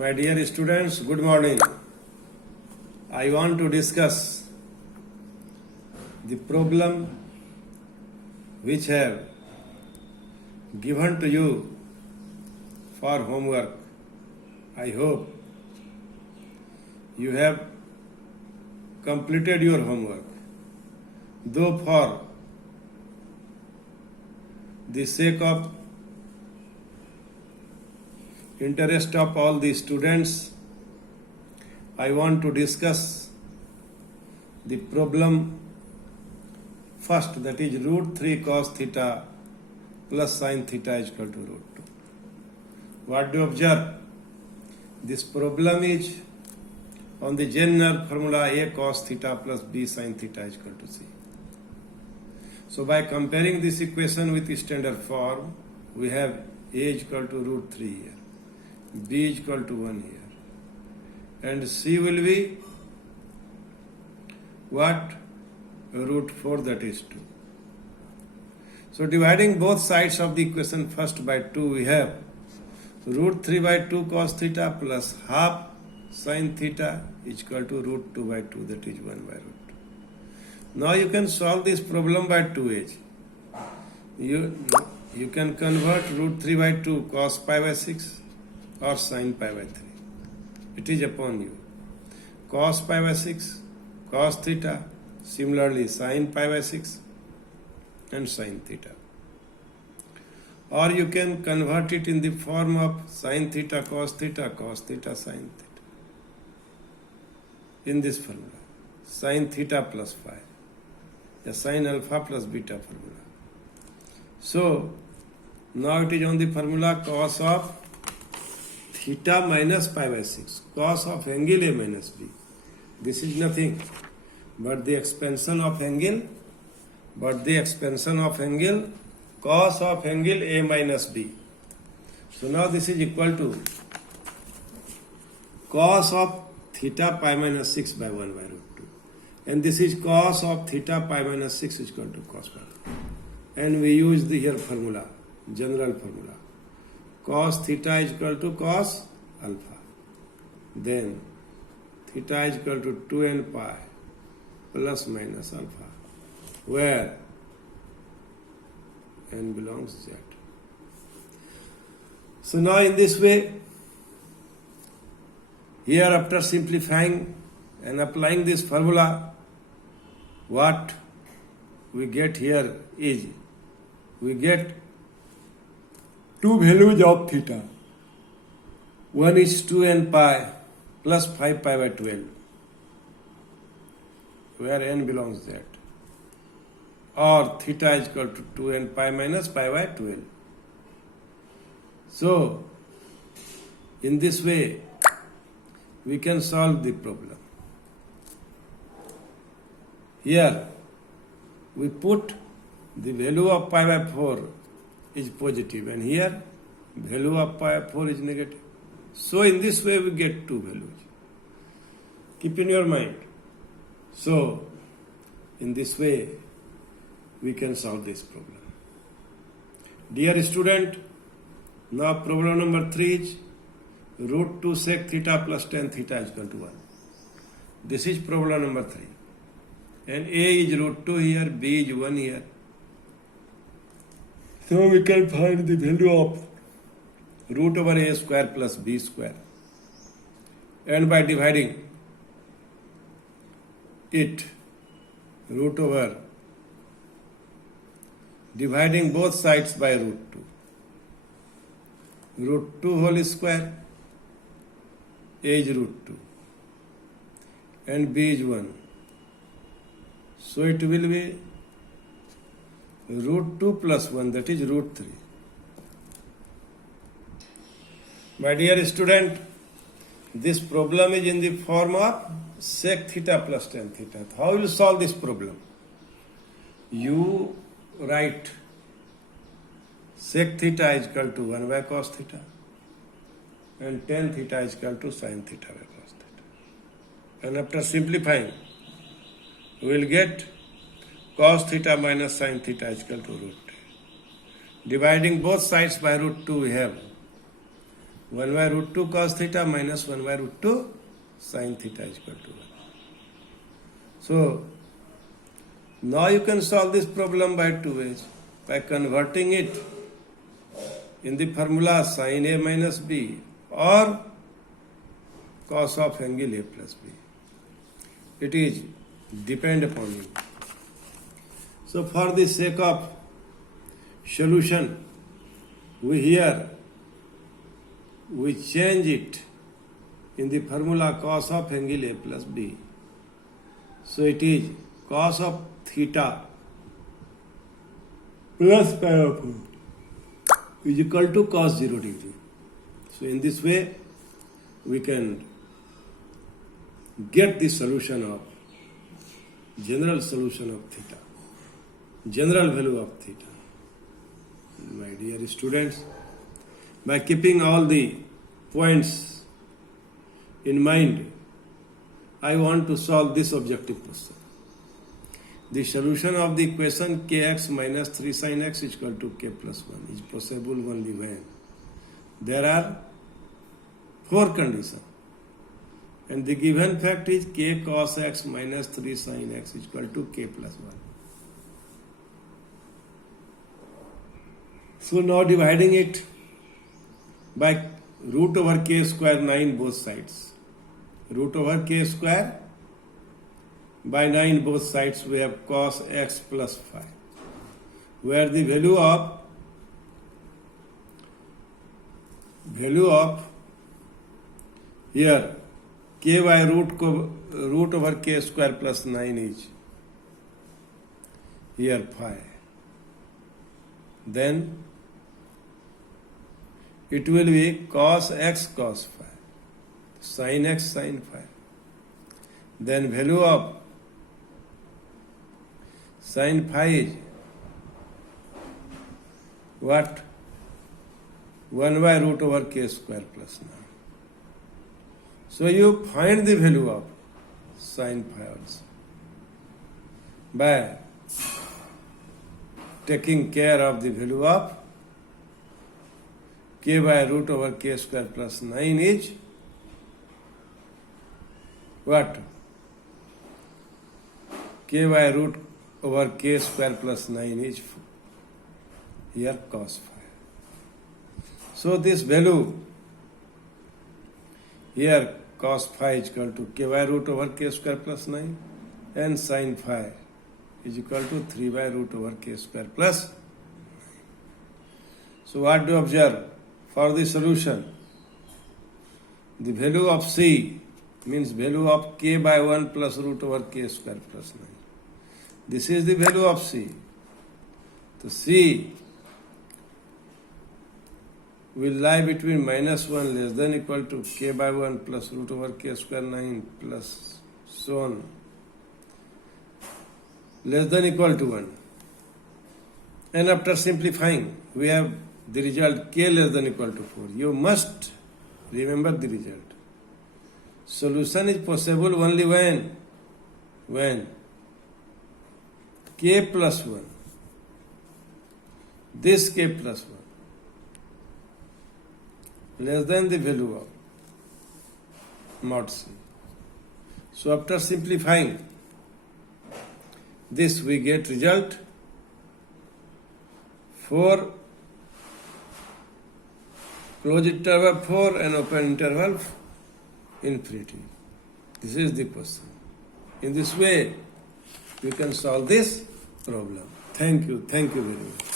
My dear students, good morning. I want to discuss the problem which have given to you for homework. I hope you have completed your homework. Though for the sake of interest of all the students, I want to discuss the problem first, that is root 3 cos theta plus sin theta is equal to root 2. What do you observe? This problem is on the general formula a cos theta plus b sin theta is equal to c. So by comparing this equation with the standard form, we have a is equal to root 3 here, b is equal to 1 here, and c will be what? Root 4, that is 2. So dividing both sides of the equation first by 2, we have root 3 by 2 cos theta plus half sin theta is equal to root 2 by 2, that is 1 by root 2. Now you can solve this problem by 2 ways. You can convert root 3 by 2 cos pi by 6 or sin pi by 3. It is upon you. Cos pi by 6, cos theta, similarly sin pi by 6 and sin theta. Or you can convert it in the form of sin theta, cos theta, sin theta. In this formula, sin theta plus phi, the sin alpha plus beta formula. So now it is on the formula cos of theta minus pi by 6, cos of angle A minus B. This is nothing but the expansion of angle, cos of angle A minus B. So now this is equal to cos of theta pi minus 6 by 1 by root 2. And this is cos of theta pi minus 6 is equal to cos pi. And we use the here formula, general formula. Cos theta is equal to cos alpha. Then theta is equal to 2n pi plus minus alpha, where n belongs z. So now in this way, here after simplifying and applying this formula, what we get here is, we get two values of theta. One is 2n pi plus 5 pi by 12, where n belongs z, or theta is equal to 2n pi minus pi by 12. So in this way we can solve the problem. Here we put the value of pi by 4 is positive, and here value of pi by 4 is negative. So in this way we get two values. Keep in your mind. So in this way we can solve this problem. Dear student, now problem number 3 is root 2 sec theta plus tan theta is equal to 1. This is problem number 3. And a is root 2 here, b is 1 here. So we can find the value of root over a square plus b square. And by dividing it, dividing both sides by root 2. Root 2 whole square, a is root 2, and b is 1. So it will be root 2 plus 1, that is root 3. My dear student, this problem is in the form of sec theta plus tan theta. How will you solve this problem? You write sec theta is equal to 1 by cos theta, and tan theta is equal to sin theta by cos theta. And after simplifying, we will get cos theta minus sin theta is equal to root 2. Dividing both sides by root 2, we have 1 by root 2 cos theta minus 1 by root 2 sin theta is equal to 1. So, now you can solve this problem by two ways. By converting it in the formula sin A minus B or cos of angle A plus B. It is depend upon you. So for the sake of solution, we change it in the formula cos of angle A plus B. So it is cos of theta plus pi of is equal to cos 0 degree. So in this way, we can get the solution of general solution of theta, general value of theta. My dear students, by keeping all the points in mind, I want to solve this objective question. The solution of the equation kx minus 3 sin x is equal to k plus 1 is possible only when there are 4 conditions. And the given fact is k cos x minus 3 sin x is equal to k plus 1. So now dividing it by root over k square 9 both sides. Root over k square by 9 both sides we have cos x plus 5, where the value of here k by root over k square plus 9 is here 5. Then it will be cos x cos 5, sin x sin 5. Then value of sin 5 is what? 1 by root over k square plus 9. So you find the value of sin 5 also by taking care of the value of k by root over k square plus 9 is what? K by root over k square plus 9 is here cos 5. So this value here cos 5 is equal to k by root over k square plus 9 and sin 5 is equal to 3 by root over k square plus 9. So what do you observe? For the solution, the value of C means value of k by 1 plus root over k square plus 9. This is the value of C. So C will lie between minus 1 less than equal to k by 1 plus root over k square 9 plus so on less than equal to 1. And after simplifying, we have the result k less than equal to 4. You must remember the result. Solution is possible only when k plus 1, this k plus 1 less than the value of mod C. So after simplifying this, we get result 4 close interval 4 and open interval infinity. This is the question. In this way, we can solve this problem. Thank you very much.